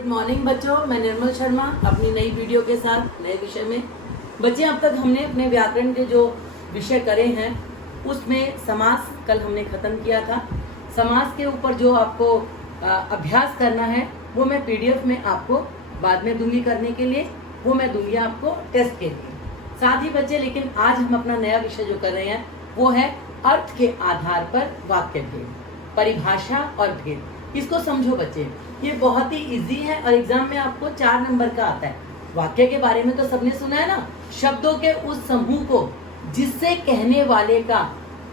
Good morning बच्चों, मैं निर्मल शर्मा अपनी नई वीडियो के साथ नए विषय में। बच्चे, अब तक हमने अपने व्याकरण के जो विषय करे हैं उसमें समास कल हमने ख़त्म किया था। समास के ऊपर जो आपको अभ्यास करना है वो मैं पीडीएफ में आपको बाद में दूंगी करने के लिए, वो मैं दूंगी आपको टेस्ट के लिए। साथ ही बच्चे, लेकिन आज हम अपना नया विषय जो कर रहे हैं वो है अर्थ के आधार पर वाक्य भेद, परिभाषा और भेद। इसको समझो बच्चे, ये बहुत ही इजी है और एग्जाम में आपको 4 नंबर का आता है। वाक्य के बारे में तो सबने सुना है ना, शब्दों के उस समूह को जिससे कहने वाले का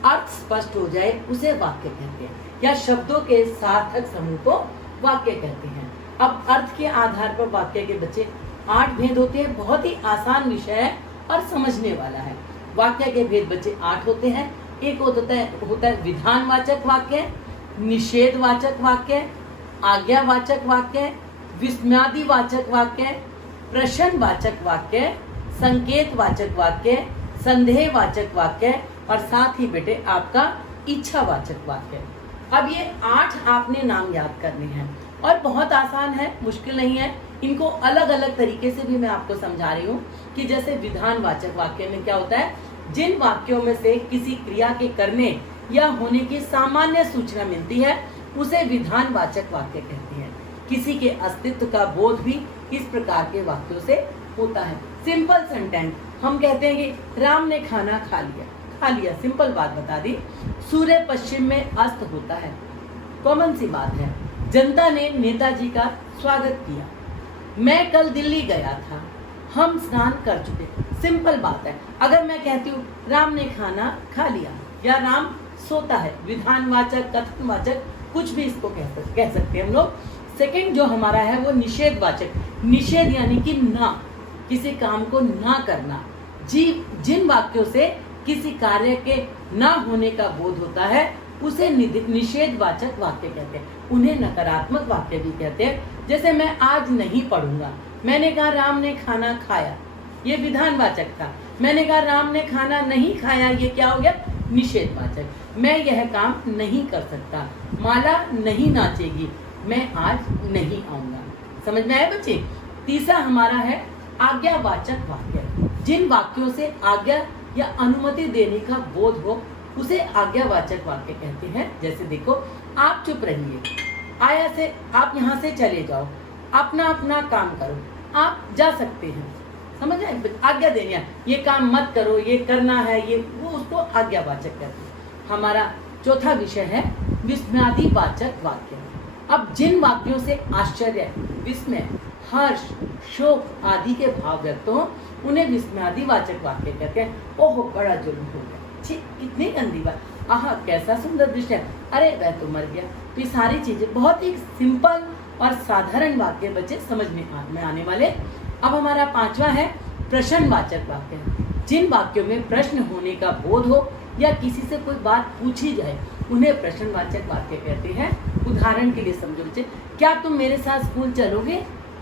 अर्थ स्पष्ट हो जाए उसे वाक्य कहते हैं, या शब्दों के सार्थक समूह को वाक्य कहते हैं। अब अर्थ के आधार पर वाक्य के बच्चे 8 भेद होते हैं। बहुत ही आसान विषय है और समझने वाला है। वाक्य के भेद बच्चे 8 होते हैं। एक होता है विधानवाचक वाक्य, निषेधवाचक वाक्य, आज्ञावाचक वाक्य, विस्मयादिवाचक वाक्य, प्रश्नवाचक वाक्य, संकेतवाचक वाक्य, संदेहवाचक वाक्य और साथ ही बेटे आपका इच्छावाचक वाक्य। अब ये 8 आपने नाम याद करने हैं और बहुत आसान है, मुश्किल नहीं है। इनको अलग अलग तरीके से भी मैं आपको समझा रही हूँ कि जैसे विधानवाचक वाक्य में क्या होता है, जिन वाक्यों में से किसी क्रिया के करने या होने की सामान्य सूचना मिलती है उसे विधानवाचक वाक्य कहते हैं। किसी के अस्तित्व का बोध भी इस प्रकार के वाक्यों से होता है। सिंपल सेंटेंस हम कहते हैं कि राम ने खाना खा लिया, सिंपल बात बता दी। सूर्य पश्चिम में अस्त होता है, कॉमन सी बात है। जनता ने नेताजी का स्वागत किया। मैं कल दिल्ली गया था, हम स्नान कर चुके, सिंपल बात है। अगर मैं कहती हूँ राम ने खाना खा लिया या राम सोता है, विधानवाचक, कथनवाचक, कुछ भी इसको कह सकते हैं हम लोग। सेकंड जो हमारा है वो निषेधवाचक, निषेध यानी कि ना, किसी काम को ना करना। जिन वाक्यों से किसी कार्य के ना होने का बोध होता है उसे निषेधवाचक वाक्य कहते हैं। उन्हें नकारात्मक वाक्य भी कहते हैं। जैसे मैं आज नहीं पढ़ूंगा, मैंने कहा राम ने खाना खाया, ये विधानवाचक था। मैंने कहा राम ने खाना नहीं खाया, ये क्या हो गया, निषेधवाचक। मैं यह काम नहीं कर सकता, माला नहीं नाचेगी, मैं आज नहीं आऊंगा। समझ में आया बच्चे। तीसरा हमारा है आज्ञावाचक वाक्य। जिन वाक्यों से आज्ञा या अनुमति देने का बोध हो उसे आज्ञावाचक वाक्य कहते हैं। जैसे देखो, आप चुप रहिए, आया से आप यहाँ से चले जाओ, अपना अपना काम करो, आप जा सकते हैं। समझ आए, आज्ञा देना, ये काम मत करो, ये करना है, ये वो, उसको आज्ञावाचक कहते हैं। हमारा चौथा विषय है विस्मयादिवाचक वाक्य। अब जिन वाक्यों से आश्चर्य, विस्मय, हर्ष, शोक आदि के भाव व्यक्त हो उन्हें विस्मयादिवाचक वाक्य कहते हैं। ओहो बड़ा जुल्म हो गया, छी कितनी गंदी बात, आहा कैसा सुंदर दृश्य, अरे वह तो मर गया। तो ये सारी चीजें बहुत ही सिंपल और साधारण वाक्य बच्चे समझ में आने वाले। अब हमारा 5वां है प्रश्नवाचक वाक्य। जिन वाक्यों में प्रश्न होने का बोध हो या किसी से कोई बात पूछी जाए उन्हें प्रश्नवाचक वाक्य कहते हैं। उदाहरण के लिए समझो बच्चे, क्या तुम मेरे साथ स्कूल चलोगे,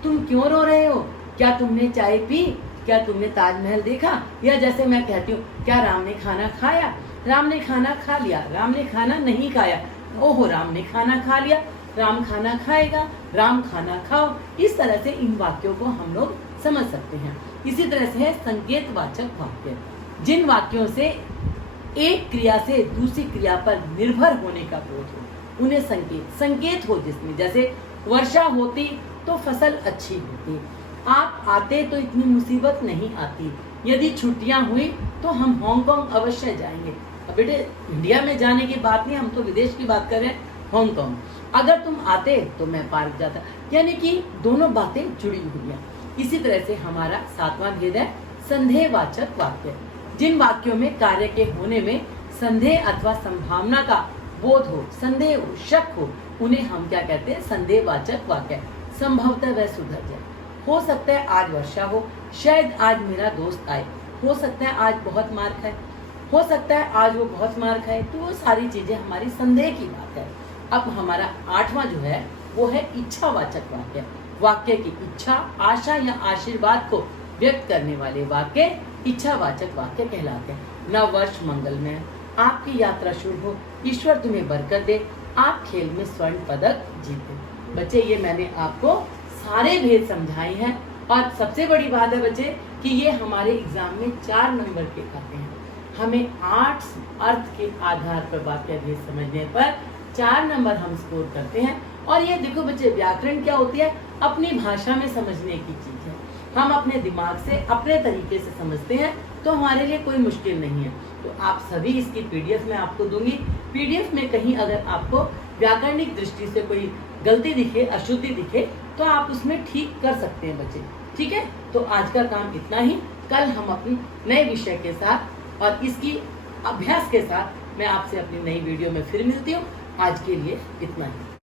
तुम क्यों रो रहे हो, क्या तुमने चाय पी, क्या तुमने ताजमहल देखा। या जैसे मैं कहती हूँ, क्या राम ने खाना खाया, राम ने खाना खा लिया, राम ने खाना नहीं खाया, ओहो राम ने खाना खा लिया, राम खाना खाएगा, राम खाना खाओ। इस तरह से इन वाक्यों को हम लोग समझ सकते हैं। इसी तरह से है संकेतवाचक वाक्य। जिन वाक्यों से एक क्रिया से दूसरी क्रिया पर निर्भर होने का बोध हो उन्हें संकेत हो, जिसमें जैसे वर्षा होती तो फसल अच्छी होती, आप आते तो इतनी मुसीबत नहीं आती, यदि छुट्टियां हुई तो हम हांगकांग अवश्य जाएंगे। अब बेटे इंडिया में जाने की बात नहीं, हम तो विदेश की बात कर रहे हैं, हांगकांग। अगर तुम आते तो मैं पार्क जाता, यानी कि दोनों बातें जुड़ी हुई हैं। इसी तरह से हमारा 7वां भेद है संदेहवाचक वाक्य। जिन वाक्यों में कार्य के होने में संदेह अथवा संभावना का बोध हो, संदेह हो, शक हो, उन्हें हम क्या कहते हैं, संदेहवाचक वाक्य। संभवतः वह सुधर जाए, हो सकता है आज वर्षा हो, शायद आज मेरा दोस्त आए, हो सकता है आज बहुत मार खाए, हो सकता है आज वो बहुत मार खाए। तो वो सारी चीजें हमारी संदेह की बात है। अब हमारा 8वां जो है वो है इच्छावाचक वाक्य। वाक्य की इच्छा, आशा या आशीर्वाद को व्यक्त करने वाले वाक्य इच्छावाचक वाक्य कहलाते हैं। नव वर्ष मंगलमय, आपकी यात्रा शुभ हो, ईश्वर तुम्हें बरकत दे, आप खेल में स्वर्ण पदक जीते। बच्चे ये मैंने आपको सारे भेद समझाए हैं। और सबसे बड़ी बात है बच्चे कि ये हमारे एग्जाम में 4 नंबर के आते हैं। हमें 8 अर्थ के आधार पर वाक्य भेद समझने पर 4 नंबर हम स्कोर करते हैं। और ये देखो बच्चे, व्याकरण क्या होती है? अपनी भाषा में समझने की चीज है। हम अपने दिमाग से अपने तरीके से समझते हैं तो हमारे लिए कोई मुश्किल नहीं है। तो आप सभी इसकी पीडीएफ मैं आपको दूंगी। पीडीएफ में कहीं अगर आपको व्याकरणिक दृष्टि से कोई गलती दिखे, अशुद्धि दिखे, तो आप उसमें ठीक कर सकते हैं बच्चे। ठीक है, तो आज का काम इतना ही। कल हम अपने नए विषय के साथ और इसकी अभ्यास के साथ मैं आपसे अपनी नई वीडियो में फिर मिलती हूँ। आज के लिए इतना ही।